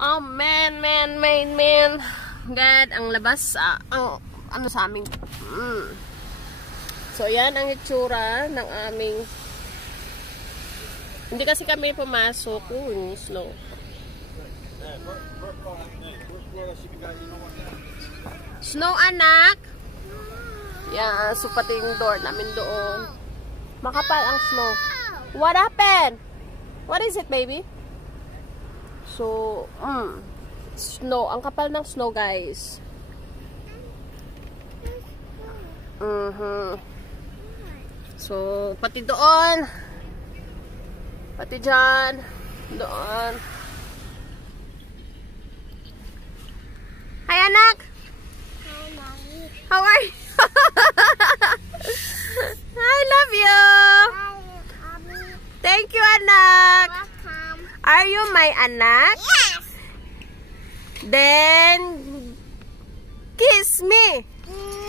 Oh, man. God, ang labas, ang ano sa aming. So, yan ang itsura ng aming. Hindi kasi kami pumasok. Slow. Snow, anak. Yan, so pati yung door namin doon. Makapal ang snow. What happened? What is it, baby? So, snow. Ang kapal ng snow, guys. So, pati doon. Pati dyan. Doon. Hi, anak. Hi, Mommy. How are you? I love you. Hi, Mommy. Thank you, anak. Welcome. Are you my anak? Yes. Then, kiss me.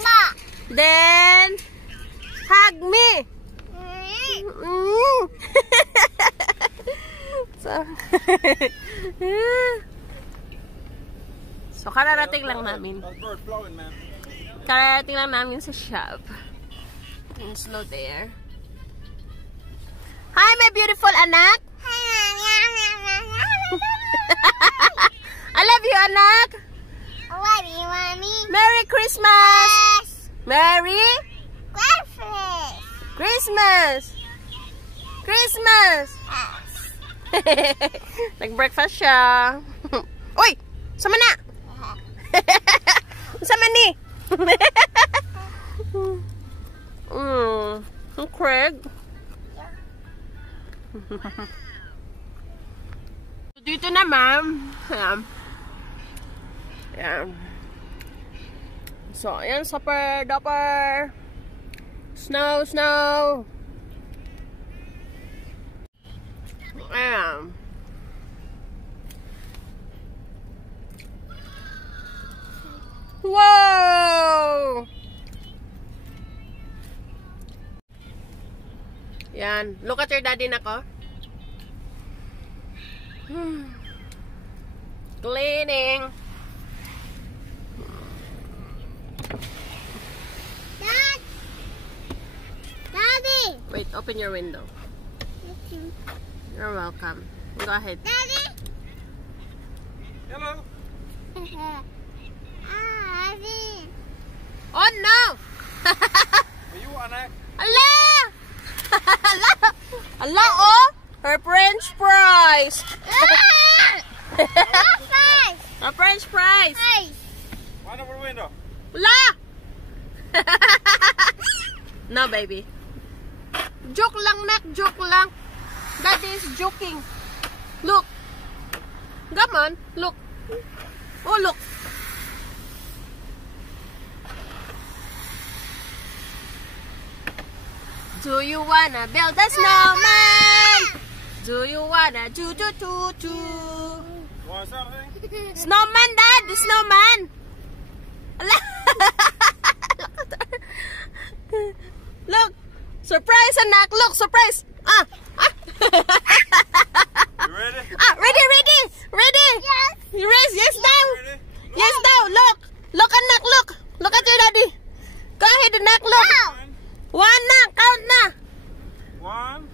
Ma. Then, hug me. So, kararating lang namin. Kararating lang namin sa shop. And slow there. Hi, my beautiful anak. I love you, anak. I love you, Mommy. Merry Christmas. Yes. Merry Christmas. Christmas. Christmas. Yes. Nag-breakfast siya. Uy! Sama na! Sama ni! Craig. Dito na, ma'am. Ayan. So, ayan, super duper. Snow. Ayan. Wow! Yan. Look at your daddy, nako. Cleaning. Dad. Daddy. Wait, open your window. You're welcome. Go ahead. Daddy. Hello. Daddy. Oh no! Are you anak? Allah! Allah, oh! Her French fries! Her French fries! One over window. Allah! No, baby. Joke lang, nak. Joke lang. Daddy is joking. Look. Come on. Look. Oh, look. Do you wanna build a snowman? Do you wanna do? Want something? Snowman, Dad! The snowman! Allah! Look! Surprise, anak! Look! Surprise! You ready? Ready! Yes. You raise? Yes, now! Ready? Yes, now! Look! Look, anak! Look! Look at your daddy! Go ahead, anak! Look! One na! Count na! One.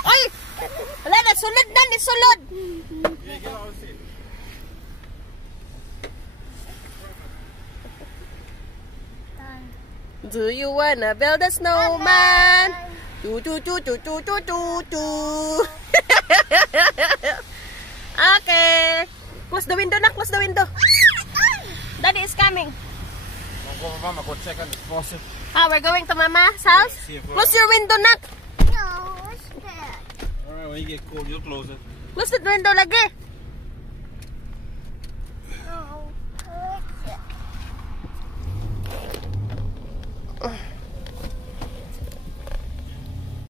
Ay! Wala na! Sulod na! Nisulod! Yeah, get on the seat. Do you wanna build a snowman? Do. Okay. Close the window, nak. Close the window. Daddy is coming. Don't go for mama. Go check on the faucet. We're going to Mama's house. See if Close your window, nak. No, what's that? Alright, when you get cold, you'll close it. Close the window lagi.